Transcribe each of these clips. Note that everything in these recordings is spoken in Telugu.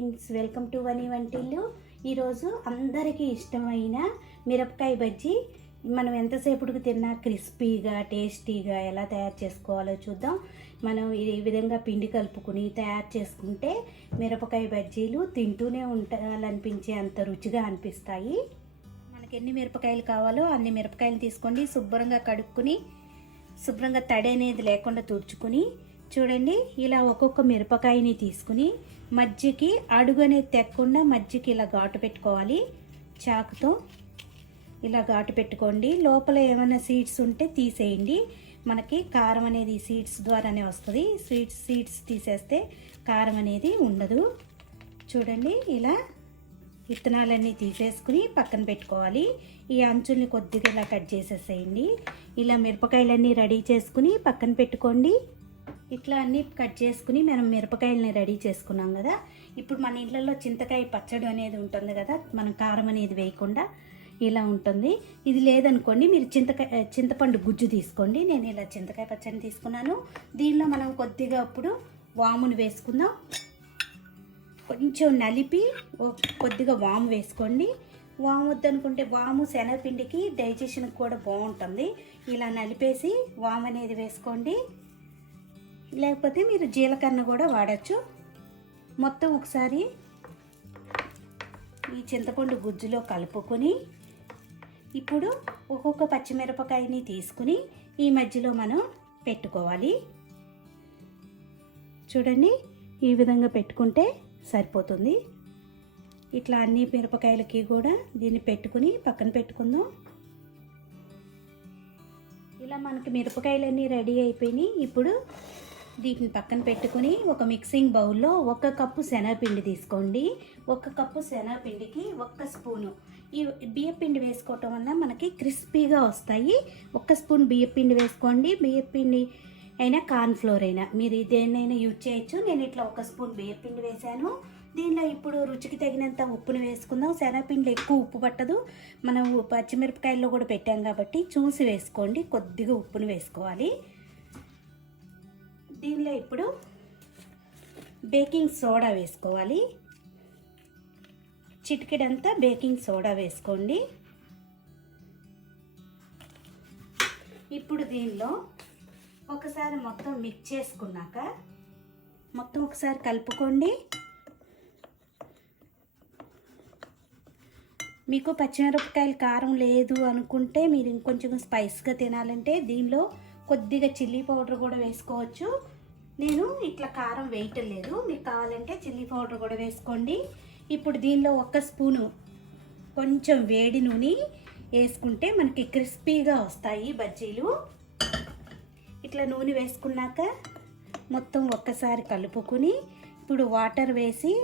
వెల్కమ్ టు వని వంటిల్లు. ఈరోజు అందరికీ ఇష్టమైన మిరపకాయ బజ్జీ మనం ఎంతసేపుడికి తిన్నా క్రిస్పీగా టేస్టీగా ఎలా తయారు చేసుకోవాలో చూద్దాం. మనం ఈ విధంగా పిండి కలుపుకుని తయారు చేసుకుంటే మిరపకాయ బజ్జీలు తింటూనే ఉండాలనిపించే అంత రుచిగా అనిపిస్తాయి. మనకి ఎన్ని మిరపకాయలు కావాలో అన్ని మిరపకాయలు తీసుకోండి. శుభ్రంగా కడుక్కుని శుభ్రంగా తడి అనేది లేకుండా తుడుచుకుని చూడండి, ఇలా ఒక్కొక్క మిరపకాయని తీసుకుని మధ్యకి అడుగు అనేది తెక్కకుండా మధ్యకి ఇలా ఘాటు పెట్టుకోవాలి. చాకుతో ఇలా ఘాటు పెట్టుకోండి. లోపల ఏమైనా సీడ్స్ ఉంటే తీసేయండి. మనకి కారం అనేది సీడ్స్ ద్వారానే వస్తుంది. సీడ్స్ తీసేస్తే కారం అనేది ఉండదు. చూడండి, ఇలా విత్తనాలన్నీ తీసేసుకుని పక్కన పెట్టుకోవాలి. ఈ అంచుల్ని కొద్దిగా ఇలా కట్ చేసేసేయండి. ఇలా మిరపకాయలన్నీ రెడీ చేసుకుని పక్కన పెట్టుకోండి. ఇట్లా అన్నీ కట్ చేసుకుని మనం మిరపకాయలని రెడీ చేసుకున్నాం కదా. ఇప్పుడు మన ఇళ్ళల్లో చింతకాయ పచ్చడి అనేది ఉంటుంది కదా, మనం కారం అనేది వేయకుండా ఇలా ఉంటుంది. ఇది లేదనుకోండి, మీరు చింతపండు గుజ్జు తీసుకోండి. నేను ఇలా చింతకాయ పచ్చడిని తీసుకున్నాను. దీనిలో మనం కొద్దిగా ఇప్పుడు వామును వేసుకుందాం. కొంచెం నలిపి కొద్దిగా వాము వేసుకోండి. వాము వద్దనుకుంటే వాము శనగపిండికి డైజెషన్కి కూడా బాగుంటుంది. ఇలా నలిపేసి వాము అనేది వేసుకోండి. లేకపోతే మీరు జీలకర్ర కూడా వాడచ్చు. మొత్తం ఒకసారి ఈ చింతపండు గుజ్జులో కలుపుకొని ఇప్పుడు ఒక్కొక్క పచ్చిమిరపకాయని తీసుకుని ఈ మధ్యలో మనం పెట్టుకోవాలి. చూడండి, ఈ విధంగా పెట్టుకుంటే సరిపోతుంది. ఇట్లా అన్ని మిరపకాయలకి కూడా దీన్ని పెట్టుకుని పక్కన పెట్టుకుందాం. ఇలా మనకి మిరపకాయలన్నీ రెడీ అయిపోయినాయి. ఇప్పుడు దీన్ని పక్కన పెట్టుకుని ఒక మిక్సింగ్ బౌల్లో 1 కప్పు శనగపిండి తీసుకోండి. 1 కప్పు శనగపిండికి 1 స్పూను ఈ బియ్యపిండి వేసుకోవటం వల్ల మనకి క్రిస్పీగా వస్తాయి. 1 స్పూన్ బియ్యపిండి వేసుకోండి. బియ్యపిండి అయినా కార్న్ఫ్లోర్ అయినా మీరు దేన్నైనా యూజ్ చేయొచ్చు. నేను ఇట్లా 1 స్పూన్ బియ్యపిండి వేసాను. దీనిలో ఇప్పుడు రుచికి తగినంత ఉప్పును వేసుకుందాం. శనగపిండిలో ఎక్కువ ఉప్పు పట్టదు. మనం పచ్చిమిరపకాయల్లో కూడా పెట్టాం కాబట్టి చూసి వేసుకోండి. కొద్దిగా ఉప్పును వేసుకోవాలి. దీనిలో ఇప్పుడు బేకింగ్ సోడా వేసుకోవాలి. చిటికెడంతా బేకింగ్ సోడా వేసుకోండి. ఇప్పుడు దీనిలో ఒకసారి మొత్తం మిక్స్ చేసుకున్నాక మొత్తం ఒకసారి కలుపుకోండి. మీకు పచ్చిమిరపకాయలు కారం లేదు అనుకుంటే మీరు ఇంకొంచెం స్పైస్గా తినాలంటే దీనిలో కొద్దిగా చిల్లీ పౌడర్ కూడా వేసుకోవచ్చు. నేను ఇట్లా కారం వేయటం లేదు. మీకు కావాలంటే చిల్లీ పౌడర్ కూడా వేసుకోండి. ఇప్పుడు దీనిలో 1 స్పూను కొంచెం వేడి నూనె వేసుకుంటే మనకి క్రిస్పీగా వస్తాయి బజ్జీలు. ఇట్లా నూనె వేసుకున్నాక మొత్తం ఒక్కసారి కలుపుకుని ఇప్పుడు వాటర్ వేసి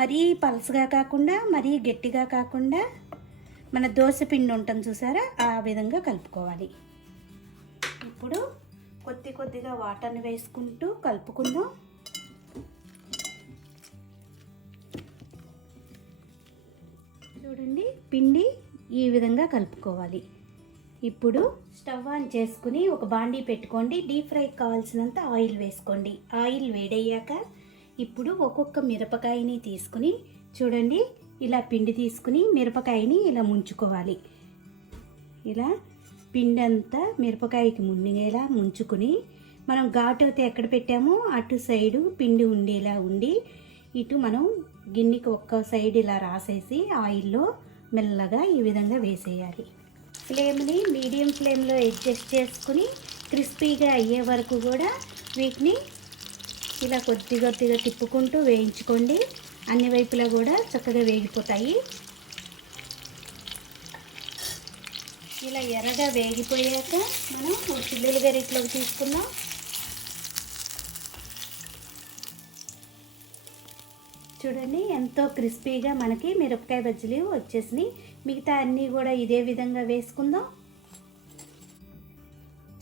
మరీ పలసగా కాకుండా మరీ గట్టిగా కాకుండా మన దోశ పిండి ఉంటుంది చూసారా, ఆ విధంగా కలుపుకోవాలి. ఇప్పుడు కొద్దిగా వాటర్ని వేసుకుంటూ కలుపుకుందాం. చూడండి, పిండి ఈ విధంగా కలుపుకోవాలి. ఇప్పుడు స్టవ్ ఆన్ చేసుకుని ఒక బాండీ పెట్టుకోండి. డీప్ ఫ్రైకి కావాల్సినంత ఆయిల్ వేసుకోండి. ఆయిల్ వేడయ్యాక ఇప్పుడు ఒక్కొక్క మిరపకాయని తీసుకుని చూడండి, ఇలా పిండి తీసుకుని మిరపకాయని ఇలా ముంచుకోవాలి. ఇలా పిండి అంతా మిరపకాయకి మునిగేలా ముంచుకుని మనం ఘాటు అయితే ఎక్కడ పెట్టామో అటు సైడు పిండి ఉండేలా ఉండి ఇటు మనం గిన్నెకి ఒక్క సైడ్ ఇలా రాసేసి ఆయిల్లో మెల్లగా ఈ విధంగా వేసేయాలి. ఫ్లేమ్ని మీడియం ఫ్లేమ్లో అడ్జస్ట్ చేసుకుని క్రిస్పీగా అయ్యే వరకు కూడా వీటిని ఇలా కొద్దిగా తిప్పుకుంటూ వేయించుకోండి. అన్ని వైపులా కూడా చక్కగా వేగిపోతాయి. ఇలా ఎర్రగా వేగిపోయాక మనం చిల్లులు గరిటలోకి తీసుకుందాం. చూడండి, ఎంతో క్రిస్పీగా మనకి మిరపకాయ బజ్జీలు వచ్చేసినాయి. మిగతా అన్నీ కూడా ఇదే విధంగా వేసుకుందాం.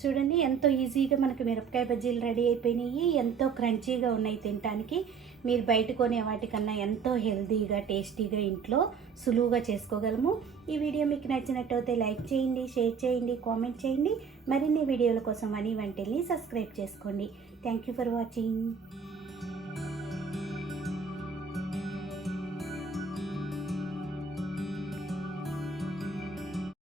చూడండి, ఎంతో ఈజీగా మనకి మిరపకాయ బజ్జీలు రెడీ అయిపోయినాయి. ఎంతో క్రంచీగా ఉన్నాయి తినడానికి. మీరు బయట కొనే వాటికన్నా ఎంతో హెల్తీగా టేస్టీగా ఇంట్లో సులువుగా చేసుకోగలము. ఈ వీడియో మీకు నచ్చినట్టయితే లైక్ చేయండి, షేర్ చేయండి, కామెంట్ చేయండి. మరిన్ని వీడియోల కోసం వని వంటిల్ని సబ్స్క్రైబ్ చేసుకోండి. Thank you for watching.